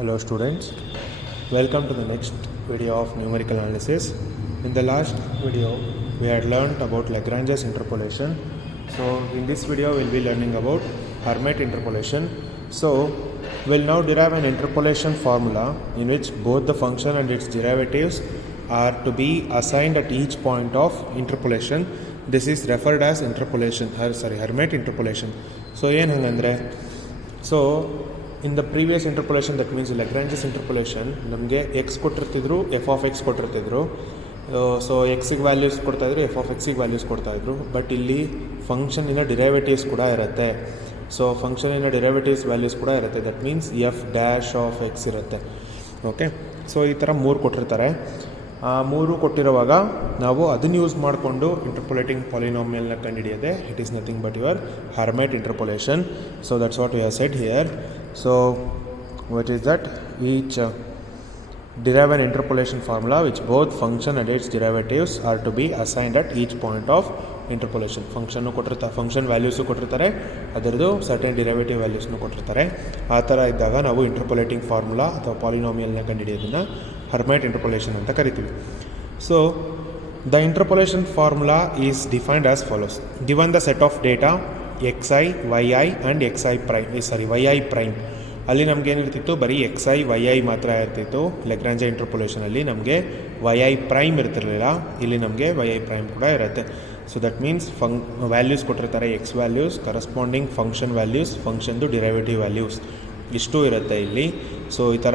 Hello students, welcome to the next video of numerical analysis. In the last video we had learned about Lagrange's interpolation. So in this video we will be learning about Hermite interpolation. So we will now derive an interpolation formula in which both the function and its derivatives are to be assigned at each point of interpolation. This is referred as Hermite interpolation. So in the previous interpolation, that means Lagrange's interpolation, ನಮಗೆ x ಕೊಟ್ಟಿರ್ತಿದ್ರು f of x ಕೊಟ್ಟಿರ್ತಿದ್ರು. So ಎಕ್ಸಿಗೆ values ಕೊಡ್ತಾಯಿದ್ರು, F of ಎಕ್ಸಿಗೆ values ಕೊಡ್ತಾಯಿದ್ರು. But ಇಲ್ಲಿ ಫಂಕ್ಷನಿನ derivatives ಕೂಡ ಇರುತ್ತೆ. ಸೊ ಫಂಕ್ಷನಿನ ಡಿರೈವೇಟಿವ್ಸ್ ವ್ಯಾಲ್ಯೂಸ್ ಕೂಡ ಇರುತ್ತೆ. That means F dash of X ಇರುತ್ತೆ. ಓಕೆ, ಸೊ ಈ ಥರ 3 ಕೊಟ್ಟಿರ್ತಾರೆ. 3 ಕೊಟ್ಟಿರುವಾಗ ನಾವು ಅದನ್ನು ಯೂಸ್ ಮಾಡಿಕೊಂಡು ಇಂಟರ್ಪೋಲೇಟಿಂಗ್ ಪಾಲಿನಾಮಿಯಲ್ನ ಕಂಡುಹಿಡಿಯೋದೆ. It is nothing but your Hermite interpolation. So that's what we have said here. So what is that? Each derive an interpolation formula which both function and its derivatives are to be assigned at each point of interpolation. Function values ಕೊಟ್ಟಿರ್ತಾರೆ, ಅದರದ್ದು certain derivative ವ್ಯಾಲ್ಯೂಸ್ನು ಕೊಟ್ಟಿರ್ತಾರೆ. ಆ ಥರ ಇದ್ದಾಗ ನಾವು interpolating formula ಅಥವಾ ಪಾಲಿನಾಮಿಯಲ್ನ ಕಂಡುಹಿಡಿಯೋದನ್ನು Hermite interpolation ಅಂತ ಕರಿತೀವಿ. So the interpolation formula is defined as follows. Given the set of data xi, yi and yi prime, ಅಲ್ಲಿ ನಮಗೇನಿರ್ತಿತ್ತು, ಬರೀ xi, yi ಮಾತ್ರ ಇರ್ತಿತ್ತು. ಲೆಗ್ರಾಂಜೆ ಇಂಟರ್ಪೋಲೇಷನಲ್ಲಿ ನಮಗೆ yi ಪ್ರೈಮ್ ಇರ್ತಿರಲಿಲ್ಲ. ಇಲ್ಲಿ ನಮಗೆ yi ಪ್ರೈಮ್ ಕೂಡ ಇರುತ್ತೆ. ಸೊ ದಟ್ ಮೀನ್ಸ್ ವ್ಯಾಲ್ಯೂಸ್ ಕೊಟ್ಟಿರ್ತಾರೆ, x values, corresponding function values, ಫಂಕ್ಷನ್ದು ಡಿರೈವೇಟಿವ್ ವ್ಯಾಲ್ಯೂಸ್ ಇಷ್ಟು ಇರುತ್ತೆ ಇಲ್ಲಿ. ಸೊ ಈ ಥರ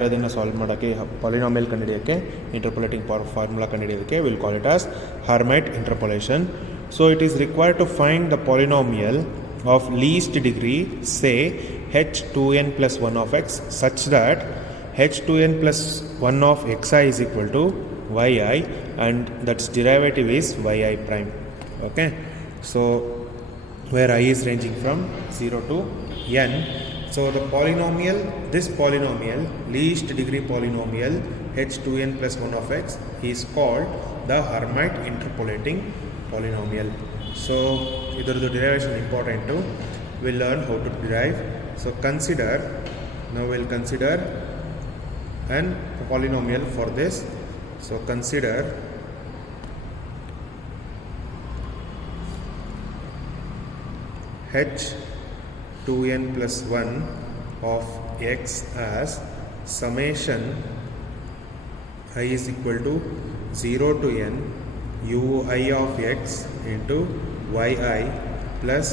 ಇರೋದನ್ನು ಸಾಲ್ವ್ ಮಾಡೋಕ್ಕೆ, ಪಾಲಿನಾಮಿಯಲ್ ಕಂಡುಹಿಡಿಯೋಕ್ಕೆ, ಇಂಟರ್ಪೋಲೇಟಿಂಗ್ ಫಾರ್ಮುಲಾ ಕಂಡುಹಿಡಿಯೋಕ್ಕೆ will call it as Hermite interpolation. So it is required to find the polynomial of least degree, say h2n plus 1 of x, such that h2n plus 1 of xi is equal to yi and that's derivative is yi prime. Okay, so where i is ranging from 0 to n. So the polynomial, this polynomial, least degree polynomial h2n plus 1 of x is called the Hermite interpolating polynomial. So idrdu derivation important, we'll learn how to derive. So now we'll consider an polynomial for this. So consider h2n plus 1 of x as summation I is equal to 0 to n ui of x into yi plus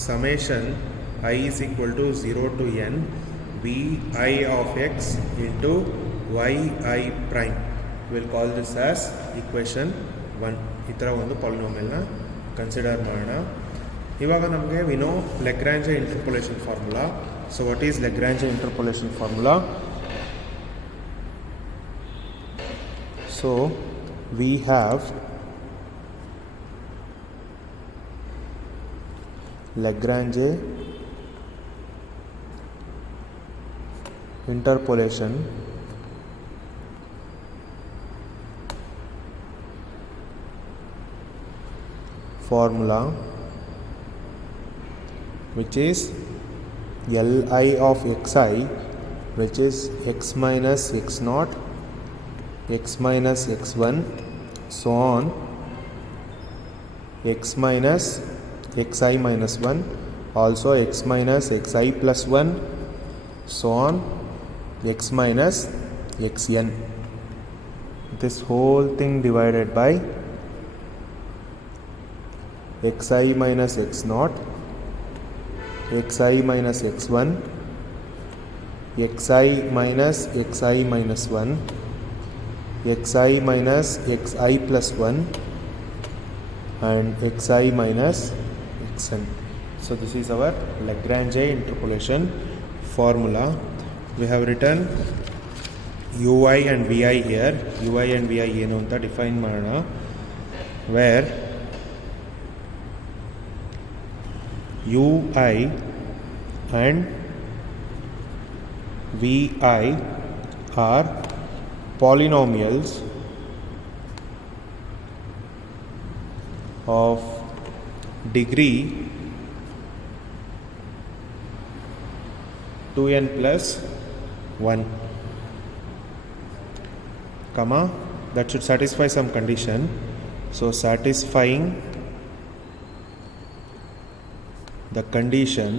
summation I is equal to 0 to n vi of x into yi prime. We'll call this as equation 1. ಈ ಥರ ಒಂದು ಪಾಲಿನಾಮಿಯಲ್ನ consider ಮಾಡೋಣ. ಇವಾಗ ನಮಗೆ we know Lagrange interpolation formula. So what is Lagrange interpolation formula? So we have Lagrange interpolation formula which is Li of xi, which is x minus x naught, x minus x1, so on, x minus xi minus 1, also x minus xi plus 1, so on, x minus xn. This whole thing divided by xi minus x naught, xi minus x1, xi minus xi minus 1, xi minus xi plus 1 and xi minus xn. So this is our Lagrange interpolation formula. We have written ui and vi here. ui and vi ಏನು ಅಂತ define ಮಾಡೋಣ. where ui and vi are polynomials of degree 2n plus 1, comma, that should satisfy some condition. So satisfying the condition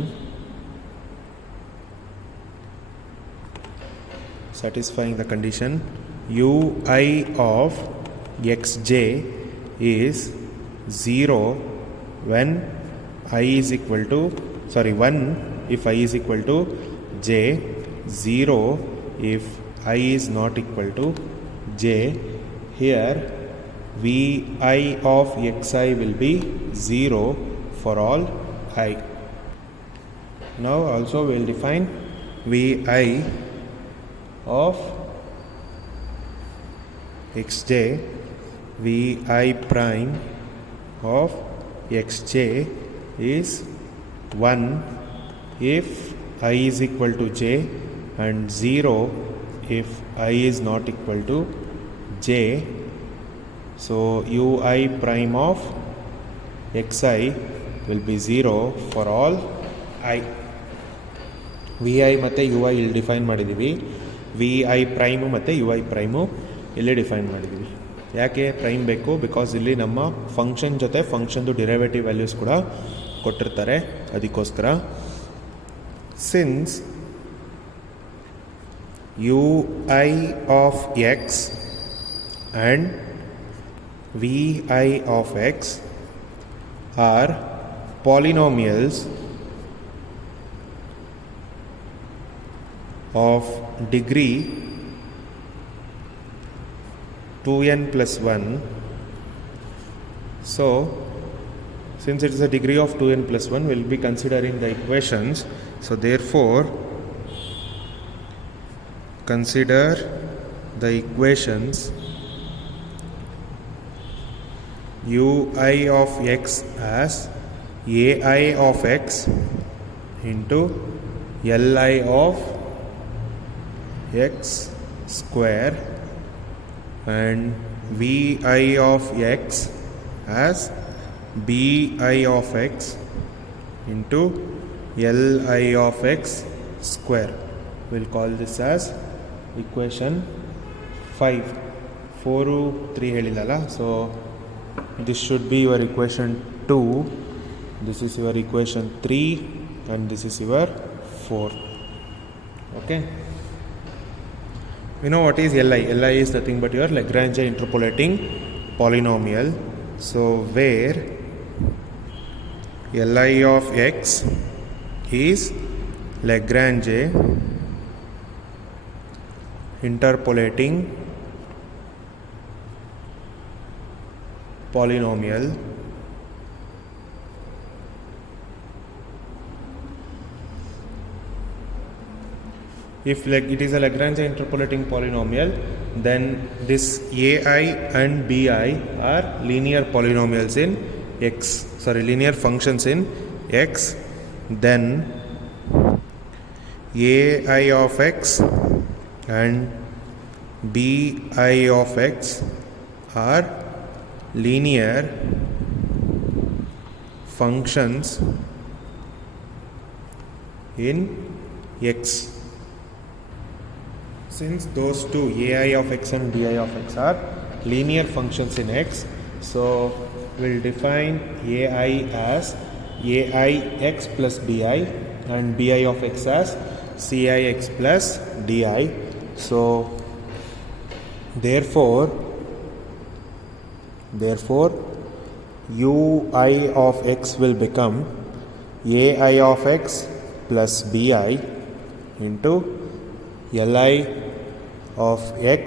ui of xj is 0 when I is equal to 1 if I is equal to j, 0 if I is not equal to j. Here vi of xi will be 0 for all I. Now also we will define vi of xj. Vi prime of xj is 1 if I is equal to j and 0 if I is not equal to j. So ui prime of xi will be 0 for all I. vi ಮತ್ತು ui ಇಲ್ಲಿ define ಮಾಡಿದ್ದೀವಿ. vi Prime ಮತ್ತು ui Prime ಇಲ್ಲಿ define ಮಾಡಿದ್ದೀವಿ. ಯಾಕೆ prime ಬೇಕು? Because ಇಲ್ಲಿ ನಮ್ಮ ಫಂಕ್ಷನ್ ಜೊತೆ ಫಂಕ್ಷನ್ದು ಡಿರೈವೇಟಿವ್ ವ್ಯಾಲ್ಯೂಸ್ ಕೂಡ ಕೊಟ್ಟಿರ್ತಾರೆ, ಅದಕ್ಕೋಸ್ಕರ. Since ui of x and vi of x are polynomials of degree 2n plus 1. So since it is a degree of 2n plus 1, we will be considering the equations. So therefore consider the equations ui of x as ai of x into li of x square and vi of x as bi of x into li of x square. We'll call this as equation 5. 4 3 ಹೇಳಿಲ್ಲಲ್ಲ, so this should be your equation 2, this is your equation 3 and this is your 4. Okay, we know what is li. Li is nothing but your Lagrange interpolating polynomial. So where li of x is Lagrange interpolating polynomial, if it is a Lagrange interpolating polynomial, then this ai and bi are linear polynomials in linear functions in x. Then ai of x and bi of x are linear functions in x. Since those two ai of x and bi of x are linear functions in x, so we'll define ai as ai x plus bi and bi of x as ci x plus di. So therefore ui of x will become ai of x plus bi into li of x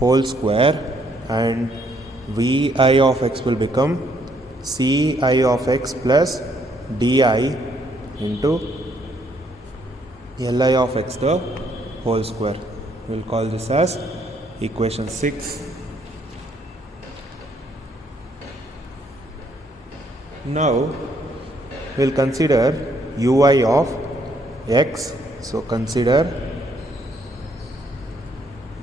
whole square and vi of x will become ci of x plus di into li of x the whole square. We'll call this as equation 6. Now we'll consider ui of x. So consider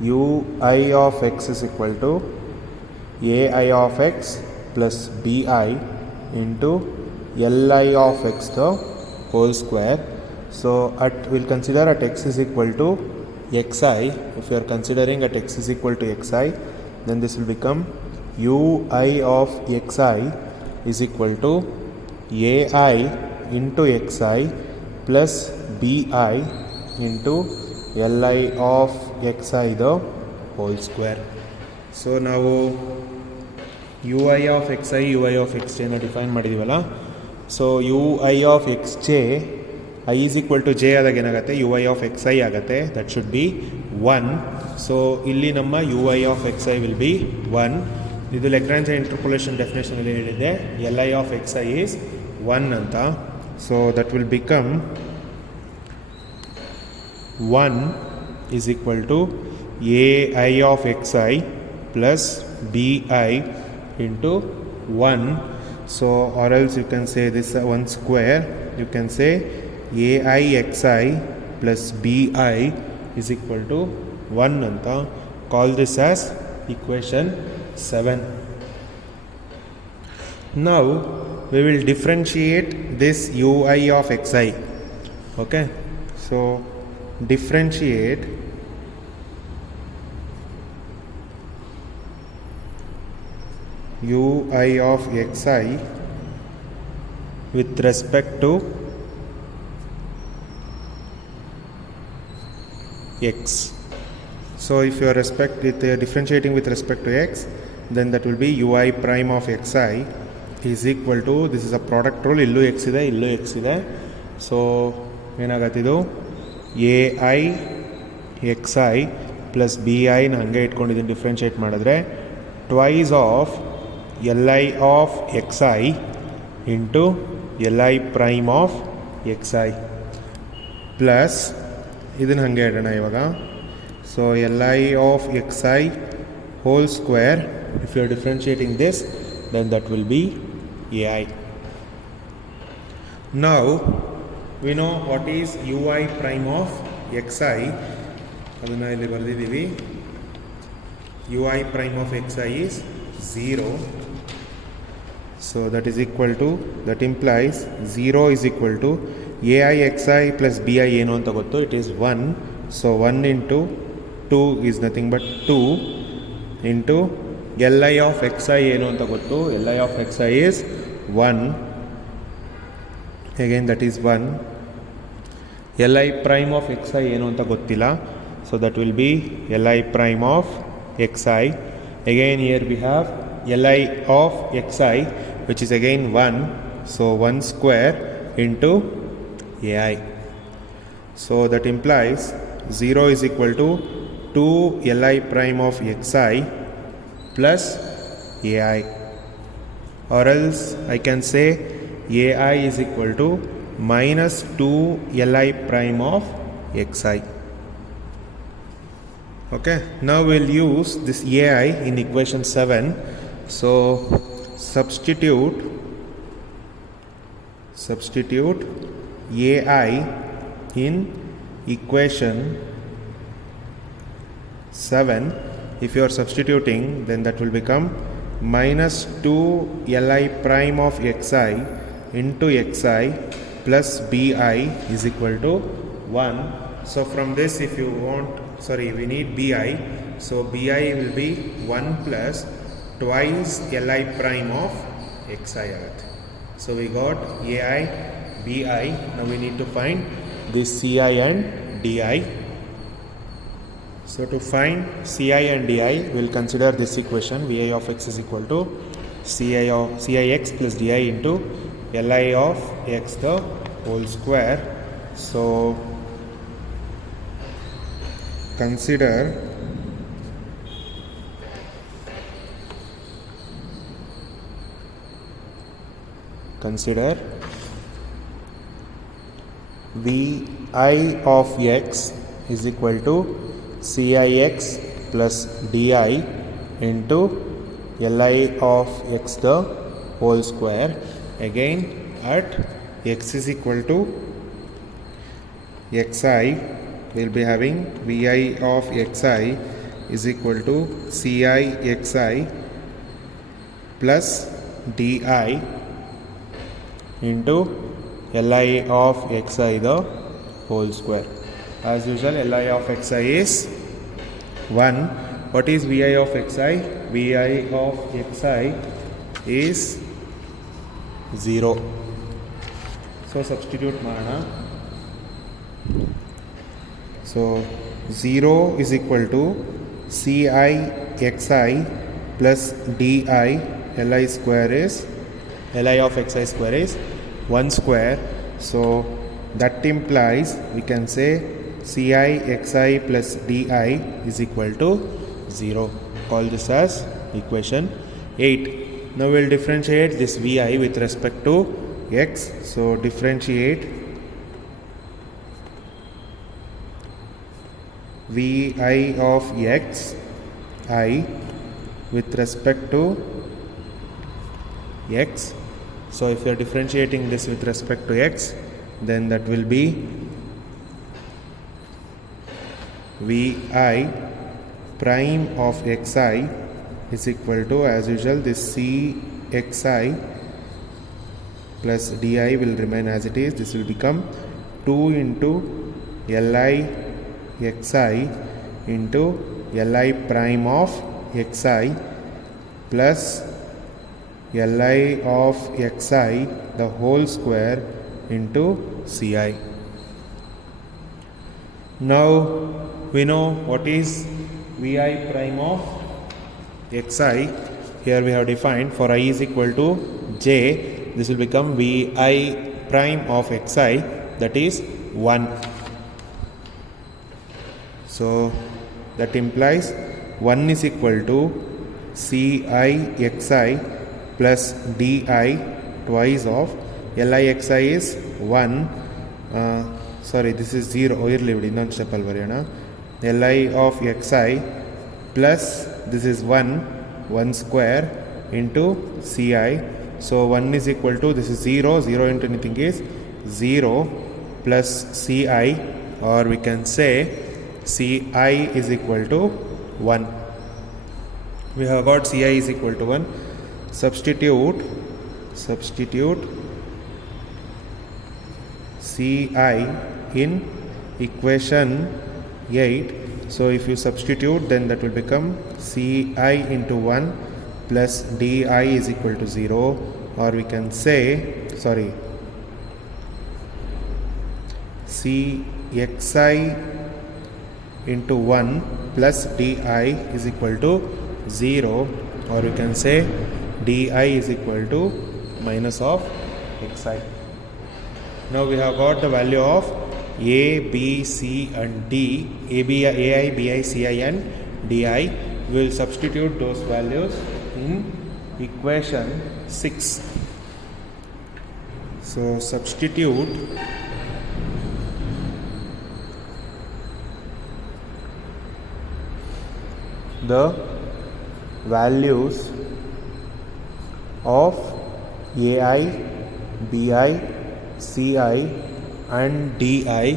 ui of x is equal to ai of x plus bi into li of x the whole square. So we'll consider at x is equal to xi. If you are considering at x is equal to xi, then this will become ui of xi is equal to ai into xi plus bi into li of xi the whole square. So ನಾವು ui of xi ui of xj ನ define ಮಾಡಿದ್ದೀವಲ್ಲ. So ui of xj i is equal to j ಆದಾಗ ಏನಾಗುತ್ತೆ, ui of xi ಆಗುತ್ತೆ. That should be 1. So ಇಲ್ಲಿ ನಮ್ಮ ui of xi will be 1. ಇದು ಲೆಗ್ರಾಂಜ್ interpolation ಡೆಫಿನೇಷನಲ್ಲಿ ಹೇಳಿದೆ li of xi is 1 ಅಂತ. So that will become 1 is equal to ai of xi plus bi into 1. So or else you can say this 1 square, you can say ai xi plus bi is equal to 1 anta. Call this as equation 7. Now we will differentiate this ui of xi. Okay, so differentiate ui of xi with respect to x. So if you are differentiating with respect to x, then that will be ui prime of xi is equal to, this is a product rule, illu x ide illu x ide. So ಏನಾಗತ್ತಿದು ai xi plus bi ನ ಹಂಗೆ ಇಟ್ಕೊಂಡಿದ್ದೀನಿ. Differentiate ಮಾಡಿದ್ರೆ twice of li of xi into li prime of xi plus ಇದನ್ನು ಹಾಗೆ ಇಡೋಣ ಇವಾಗ. So li of xi whole square, if you are differentiating this, then that will be ai. Now we know what is ui prime of xi. ಅದನ್ನು ಇಲ್ಲಿ ಬರೆದಿದ್ದೀವಿ. ui prime of xi is 0. So that is equal to, that implies 0 is equal to ai xi plus bi ಏನು ಅಂತ ಗೊತ್ತು, it is 1. So 1 into 2 is nothing but 2 into li of xi ಏನು ಅಂತ ಗೊತ್ತು, li of xi is 1. Again that is 1. li prime of xi ಏನು ಅಂತ ಗೊತ್ತಿಲ್ಲ. So that will be li prime of xi. Again here we have li of xi which is again 1. So 1 square into ai. So that implies 0 is equal to 2 li prime of xi plus ai. Or else I can say ai is equal to minus 2 li prime of xi. Okay, now we'll use this ai in equation 7. So substitute ai in equation 7. If you are substituting, then that will become minus 2 li prime of xi into xi plus bi is equal to 1. So from this, if you want, we need bi. So bi will be 1 plus twice li prime of xi agat. So we got ai bi. Now we need to find this ci and di. So to find ci and di, we will consider this equation. Vi of x is equal to cix plus di into li of x the whole square. So consider vi of x is equal to cix plus di into li of x the whole square. Again at x is equal to xi, we will be having vi of xi is equal to cixi plus di into li of xi the whole square. As usual, Li of xi is 1. What is Vi of xi? Vi of xi is 0. So substitute ಮಾಡೋಣ. So 0 is equal to Ci xi plus di Li square is Li of xi square is 1 square. So that implies we can say Ci xi plus di is equal to 0. Call this as equation 8. Now we'll differentiate this Vi with respect to x. So differentiate Vi of x I with respect to x. So if you are differentiating this with respect to x, then that will be Vi prime of xi is equal to, as usual, this Cxi plus di will remain as it is. This will become 2 into Li xi into Li prime of xi plus Li of xi the whole square into Ci. Now we know what is Vi prime of xi. Here we have defined for I is equal to j, this will become Vi prime of xi, that is 1. So that implies 1 is equal to Ci xi plus di twice of Li xi is 1. Sorry, this is 0. Irli bidi ಇನ್ನೊಂದು step ಅಲ್ಲಿ ಬರೆಯೋಣ. Li of xi plus this is 1 square into Ci. So 1 is equal to, this is 0 into anything is 0 plus Ci, or we can say Ci is equal to 1. We have got Ci is equal to 1. Substitute Ci in equation 8. So if you substitute, then that will become Ci into 1 plus di is equal to 0, or we can say, sorry, Cxi into 1 plus di is equal to 0, or we can say di is equal to minus of xi. Now we have got the value of A, B, C and D, AI, BI, CI and DI. We will substitute those values in equation 6. So substitute the values of AI, BI, CI and DI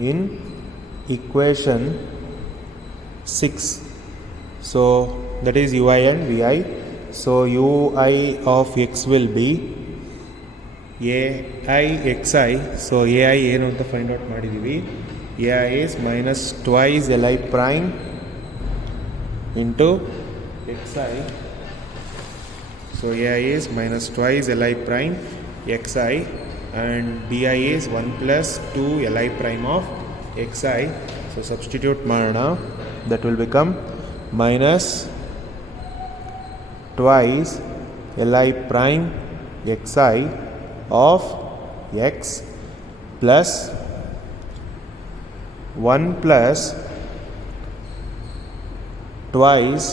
in equation 6. So that is UI and VI. So UI of x will be AI xi. So AI ಏನು ಅಂತ find out ಮಾಡಿದ್ದೀವಿ. AI is minus twice Li prime into xi. So AI is minus twice Li prime xi and BI is 1 plus 2 Li prime of xi. So substitute ಮಾಡೋಣ. That will become minus twice Li prime xi of x plus 1 plus twice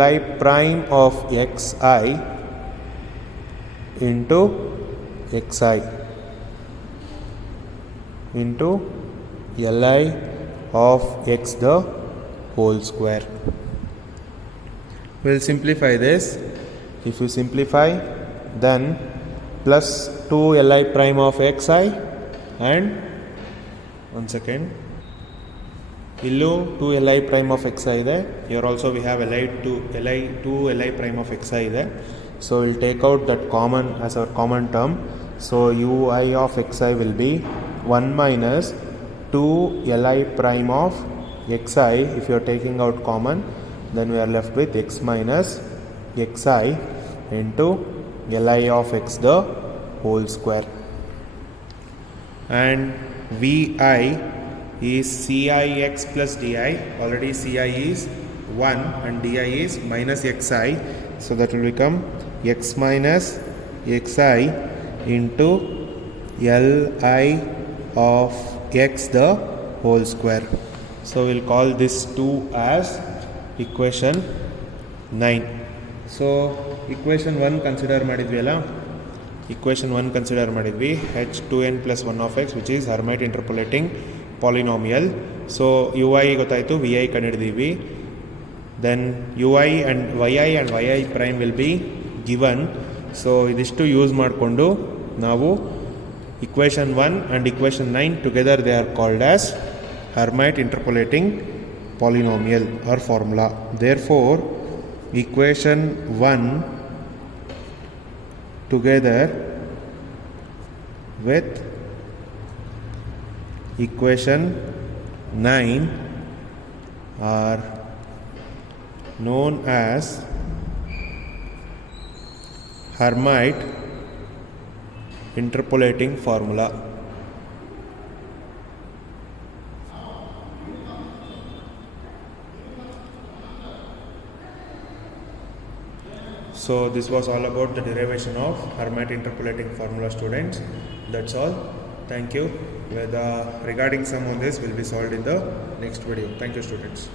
Li prime of xi into xi into Li of x the whole square. We'll simplify this. If you simplify, then plus 2 Li prime of xi and 1 second, ಇಲ್ಲೂ 2 Li prime of xi ಇದೆ. Here also we have two Li prime of xi ಇದೆ. So we'll take out that common as our common term. So ui of xi will be 1 minus 2 li prime of xi. If you are taking out common, then we are left with x minus xi into li of x the whole square. And vi is cix plus di. Already ci is 1 and di is minus xi, so that will become x minus xi into li of x the whole square. So we'll call this 2 as equation 9. So equation 1 consider ಮಾಡಿದ್ವಿ. Equation 1 consider ಮಾಡಿದ್ವಿ h2n plus 1 of x, which is Hermite interpolating polynomial. So ui ಗೊತ್ತಾಯಿತು, vi ಕಂಡುಹಿಡಿದೀವಿ. Then ui and yi prime will be given. So ಇದಿಷ್ಟು use ಮಾಡಿಕೊಂಡು ನಾವು equation 1 and equation 9 together they are called as Hermite interpolating polynomial or formula. Therefore equation 1 together with equation 9 are known as Hermite interpolating formula. So this was all about the derivation of Hermite interpolating formula, students. That's all. Thank you. Regarding some of this will be solved in the next video. Thank you, students.